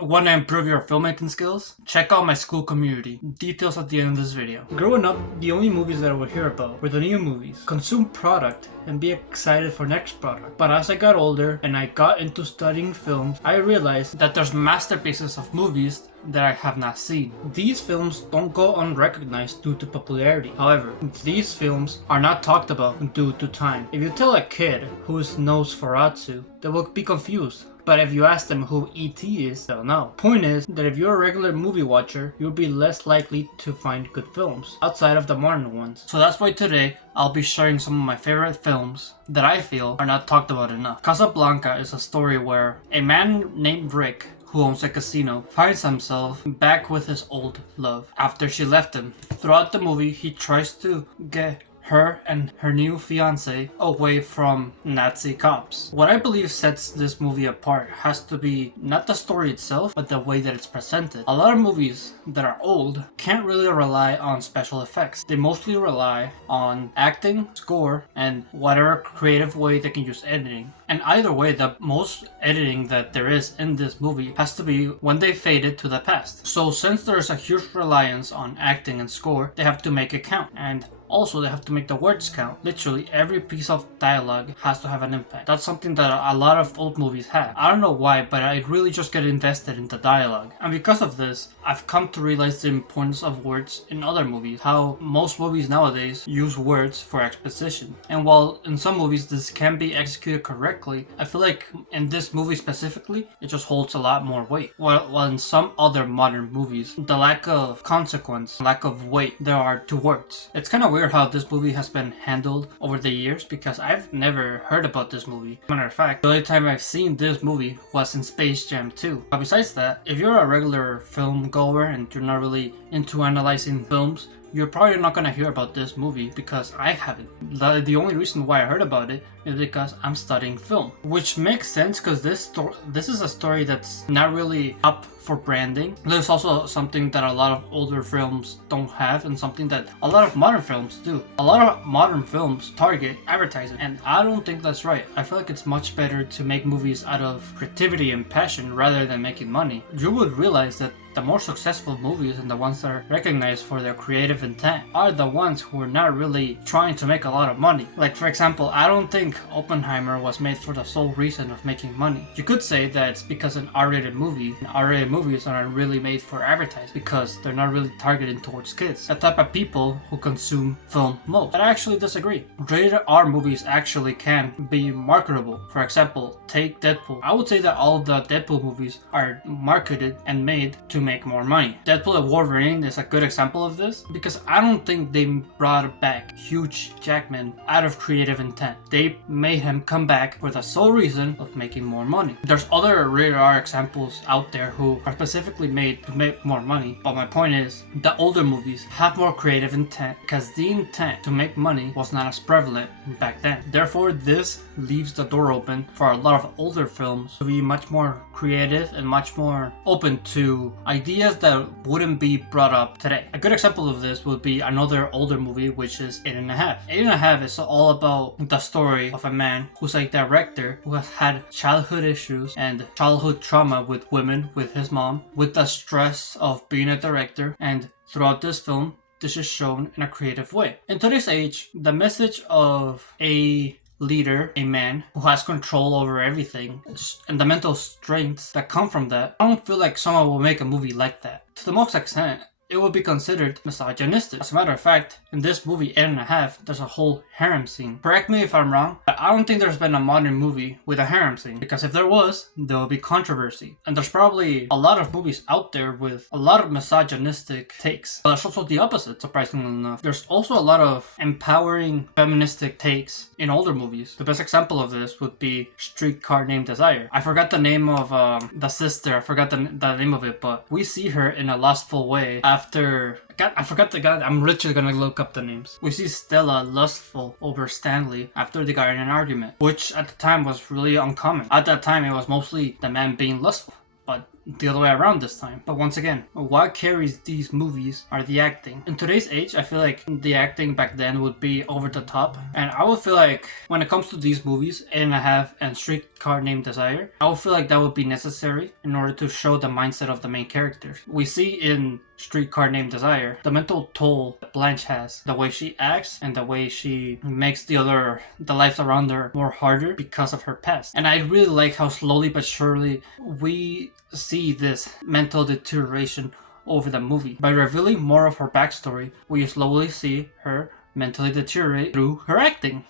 Want to improve your filmmaking skills? Check out my school community. Details at the end of this video. Growing up, the only movies that I would hear about were the new movies. Consume product and be excited for next product. But as I got older and I got into studying films, I realized that there's masterpieces of movies that I have not seen. These films don't go unrecognized due to popularity. However, these films are not talked about due to time. If you tell a kid who is Nosferatu, they will be confused. But if you ask them who E.T. is, they'll know. Point is that if you're a regular movie watcher, you'll be less likely to find good films outside of the modern ones. So that's why today I'll be sharing some of my favorite films that I feel are not talked about enough. Casablanca is a story where a man named Rick, who owns a casino, finds himself back with his old love after she left him. Throughout the movie, he tries to get her and her new fiance away from Nazi cops. What I believe sets this movie apart has to be not the story itself, but the way that it's presented. A lot of movies that are old can't really rely on special effects. They mostly rely on acting, score, and whatever creative way they can use editing. And either way, the most editing that there is in this movie has to be when they fade it to the past. So since there's a huge reliance on acting and score, they have to make it count. And also, they have to make the words count. Literally, every piece of dialogue has to have an impact. That's something that a lot of old movies have. I don't know why, but I really just get invested in the dialogue. And because of this, I've come to realize the importance of words in other movies. How most movies nowadays use words for exposition. And while in some movies this can be executed correctly, I feel like in this movie specifically, it just holds a lot more weight. While in some other modern movies, the lack of consequence, lack of weight there are to words. It's kind of weird how this movie has been handled over the years because I've never heard about this movie. Matter of fact, the only time I've seen this movie was in Space Jam 2. But besides that, if you're a regular film goer and you're not really into analyzing films, you're probably not gonna hear about this movie because I haven't. The only reason why I heard about it is because I'm studying film, which makes sense because this is a story that's not really up for branding. There's also something that a lot of older films don't have and something that a lot of modern films do. A lot of modern films target advertising, and I don't think that's right. I feel like it's much better to make movies out of creativity and passion rather than making money. You would realize that the more successful movies and the ones that are recognized for their creative intent are the ones who are not really trying to make a lot of money. Like, for example, I don't think Oppenheimer was made for the sole reason of making money. You could say that it's because an R-rated movie, and R-rated movies are not really made for advertising because they're not really targeted towards kids, the type of people who consume film most. But I actually disagree. Rated R movies actually can be marketable. For example, take Deadpool. I would say that all of the Deadpool movies are marketed and made to make more money. Deadpool and Wolverine is a good example of this because I don't think they brought back Hugh Jackman out of creative intent. They made him come back for the sole reason of making more money. There's other rated R examples out there who are specifically made to make more money, but my point is the older movies have more creative intent because the intent to make money was not as prevalent back then. Therefore, this leaves the door open for a lot of older films to be much more creative and much more open to ideas that wouldn't be brought up today. A good example of this would be another older movie, which is 8½. 8½, is all about the story of a man who's a director who has had childhood issues and childhood trauma with women, with his mom, with the stress of being a director, and throughout this film, this is shown in a creative way. In today's age, the message of a leader, a man who has control over everything, and the mental strengths that come from that, I don't feel like someone will make a movie like that. To the most extent, it would be considered misogynistic. As a matter of fact, in this movie 8½, there's a whole harem scene. Correct me if I'm wrong, but I don't think there's been a modern movie with a harem scene, because if there was, there would be controversy. And there's probably a lot of movies out there with a lot of misogynistic takes. But there's also the opposite, surprisingly enough. There's also a lot of empowering feministic takes in older movies. The best example of this would be Streetcar Named Desire. I forgot the name of the sister, I forgot the name of it, but we see her in a lustful way after... I forgot the guy. I'm literally gonna look up the names. We see Stella lustful over Stanley after they got in an argument, which at the time was really uncommon. At that time, it was mostly the man being lustful. But the other way around this time. But once again, what carries these movies are the acting. In today's age, I feel like the acting back then would be over the top. And I would feel like when it comes to these movies, 8.5 and Streetcar Named Desire, I would feel like that would be necessary in order to show the mindset of the main characters. We see in Streetcar Named Desire the mental toll that Blanche has, the way she acts and the way she makes the lives around her more harder because of her past. And I really like how slowly but surely we see this mental deterioration over the movie. By revealing more of her backstory, we slowly see her mentally deteriorate through her acting.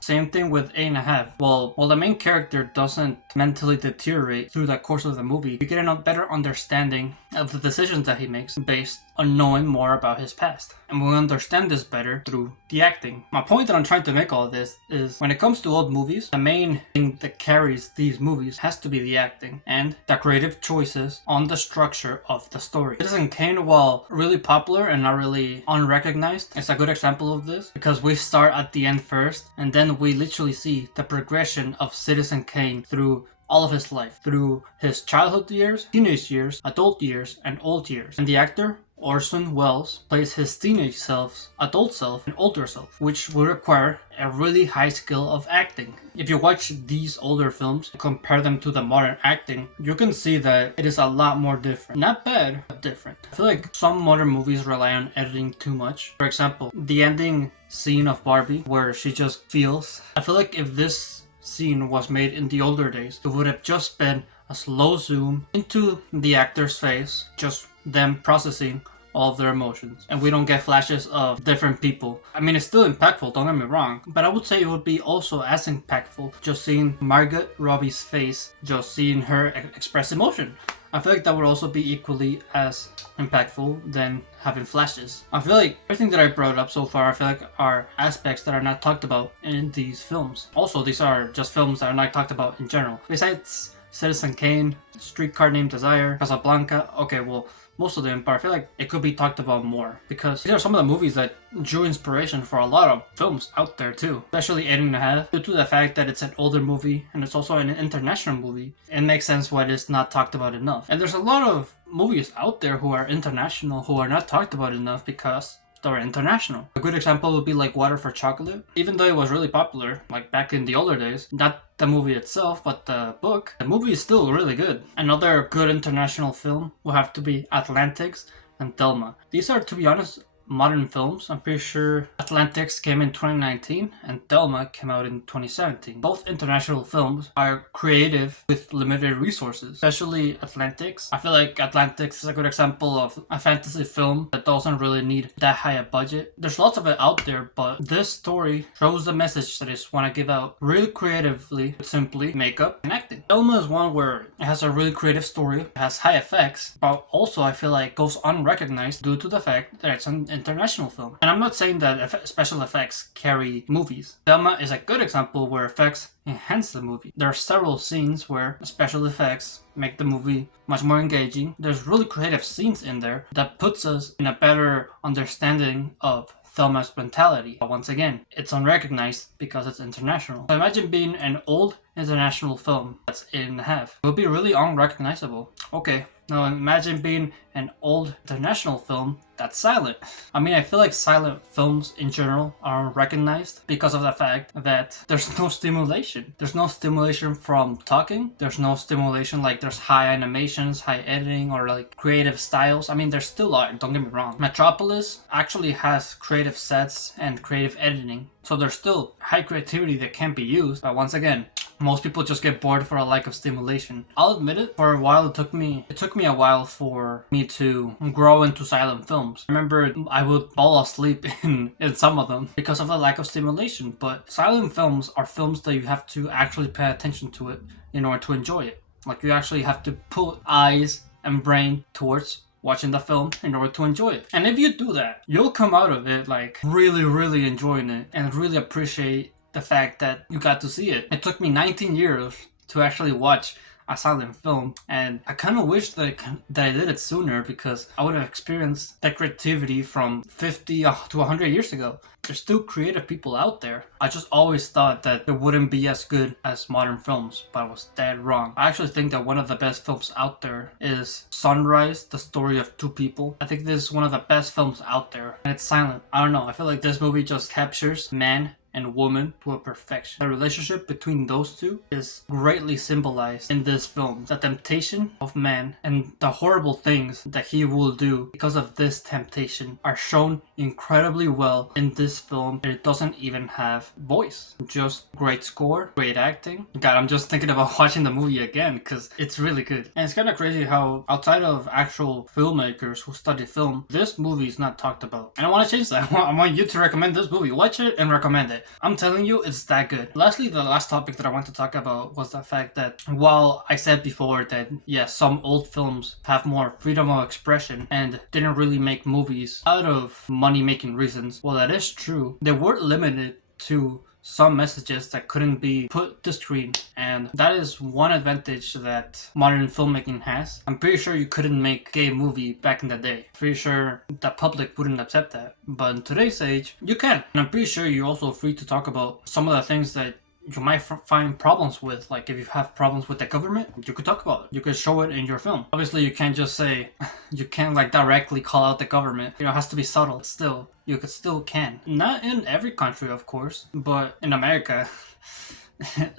Same thing with 8.5. While the main character doesn't mentally deteriorate through the course of the movie, you get a better understanding of the decisions that he makes based on knowing more about his past. And we understand this better through the acting. My point that I'm trying to make all of this is when it comes to old movies, the main thing that carries these movies has to be the acting and the creative choices on the structure of the story. Citizen Kane, while really popular and not really unrecognized, is a good example of this because we start at the end first and then we literally see the progression of Citizen Kane through all of his life, through his childhood years, teenage years, adult years, and old years. And the actor, Orson Welles, plays his teenage self, adult self, and older self, which will require a really high skill of acting. If you watch these older films, compare them to the modern acting, you can see that it is a lot more different. Not bad, but different. I feel like some modern movies rely on editing too much. For example, the ending scene of Barbie, where she just feels. I feel like if this scene was made in the older days, it would have just been a slow zoom into the actor's face, just them processing all of their emotions, and we don't get flashes of different people. I mean, it's still impactful, don't get me wrong, but I would say it would be also as impactful just seeing Margot Robbie's face, just seeing her express emotion. I feel like that would also be equally as impactful than having flashes. I feel like everything that I brought up so far, I feel like are aspects that are not talked about in these films. Also, these are just films that are not talked about in general. Besides Citizen Kane, Streetcar Named Desire, Casablanca, okay, well, most of them, but I feel like it could be talked about more because these are some of the movies that drew inspiration for a lot of films out there too, especially 8.5. Due to the fact that it's an older movie and it's also an international movie, it makes sense why it's not talked about enough. And there's a lot of movies out there who are international who are not talked about enough because they're international. A good example would be like Water for Chocolate. Even though it was really popular, like back in the older days, not the movie itself, but the book, the movie is still really good. Another good international film will have to be Atlantics and Thelma. These are, to be honest, modern films. I'm pretty sure Atlantics came in 2019 and Thelma came out in 2017. Both international films are creative with limited resources, especially Atlantics. I feel like Atlantics is a good example of a fantasy film that doesn't really need that high a budget. There's lots of it out there, but this story shows the message that I just want to give out really creatively with simply makeup and acting. Thelma is one where it has a really creative story, it has high effects, but also I feel like goes unrecognized due to the fact that it's an international film. And I'm not saying that special effects carry movies. Thelma is a good example where effects enhance the movie. There are several scenes where special effects make the movie much more engaging. There's really creative scenes in there that puts us in a better understanding of Thelma's mentality. But once again, it's unrecognized because it's international. So imagine being an old international film that's 8.5. It would be really unrecognizable. Okay, now imagine being an old international film that's silent. I mean, I feel like silent films in general are unrecognized because of the fact that there's no stimulation. There's no stimulation from talking. There's no stimulation like there's high animations, high editing, or like creative styles. I mean, there still are, don't get me wrong. Metropolis actually has creative sets and creative editing. So there's still high creativity that can be used. But once again, most people just get bored for a lack of stimulation. I'll admit it, for a while it took me a while for me to grow into silent films. I remember I would fall asleep in some of them because of the lack of stimulation, but silent films are films that you have to actually pay attention to it in order to enjoy it. Like you actually have to put eyes and brain towards watching the film in order to enjoy it. And if you do that, you'll come out of it like really enjoying it and really appreciate the fact that you got to see it. It took me 19 years to actually watch a silent film, and I kind of wish that I did it sooner, because I would have experienced that creativity from 50 to 100 years ago. There's still creative people out there. I just always thought that it wouldn't be as good as modern films, but I was dead wrong. I actually think that one of the best films out there is Sunrise, the story of two people. I think this is one of the best films out there, and it's silent. I don't know, I feel like this movie just captures man and woman to a perfection. The relationship between those two is greatly symbolized in this film. The temptation of man and the horrible things that he will do because of this temptation are shown incredibly well in this film. It doesn't even have voice, just great score, great acting. God, I'm just thinking about watching the movie again because it's really good. And it's kind of crazy how outside of actual filmmakers who study film, this movie is not talked about. And I want to change that. I want you to recommend this movie. Watch it and recommend it. I'm telling you, it's that good. Lastly, the last topic that I want to talk about was the fact that while I said before that, yes, some old films have more freedom of expression and didn't really make movies out of money-making reasons, well, that is true. They weren't limited to some messages that couldn't be put to screen, and that is one advantage that modern filmmaking has. I'm pretty sure you couldn't make a gay movie back in the day. Pretty sure the public wouldn't accept that, but in today's age you can. And I'm pretty sure you're also free to talk about some of the things that you might find problems with. Like if you have problems with the government, you could talk about it. You could show it in your film. Obviously you can't just say, you can't like directly call out the government. You know, it has to be subtle. Still, you could still can. Not in every country, of course, but in America,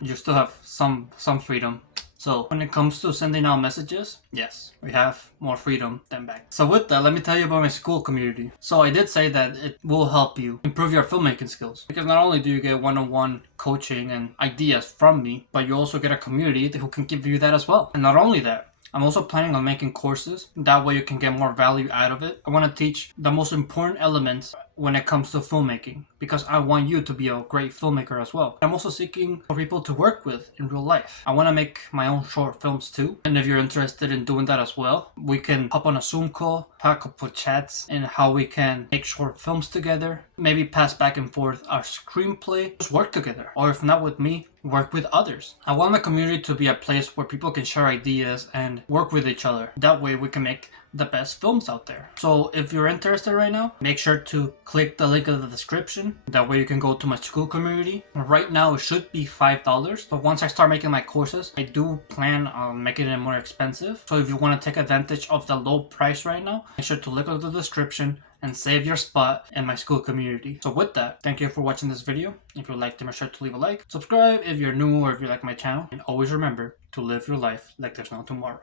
you still have some freedom. So when it comes to sending out messages, yes, we have more freedom than back. So with that, let me tell you about my school community. So I did say that it will help you improve your filmmaking skills, because not only do you get one-on-one coaching and ideas from me, but you also get a community who can give you that as well. And not only that, I'm also planning on making courses. That way you can get more value out of it. I want to teach the most important elements when it comes to filmmaking, because I want you to be a great filmmaker as well. I'm also seeking for people to work with in real life. I want to make my own short films too. And if you're interested in doing that as well, we can hop on a Zoom call, talk about chats, and how we can make short films together. Maybe pass back and forth our screenplay, just work together. Or if not with me, work with others. I want my community to be a place where people can share ideas and work with each other. That way we can make the best films out there. So if you're interested right now, make sure to click the link in the description. That way you can go to my school community. Right now it should be $5, but once I start making my courses, I do plan on making it more expensive. So if you want to take advantage of the low price right now, make sure to look at the description and save your spot in my school community. So with that, thank you for watching this video. If you liked it, make sure to leave a like. Subscribe if you're new or if you like my channel. And always remember to live your life like there's no tomorrow.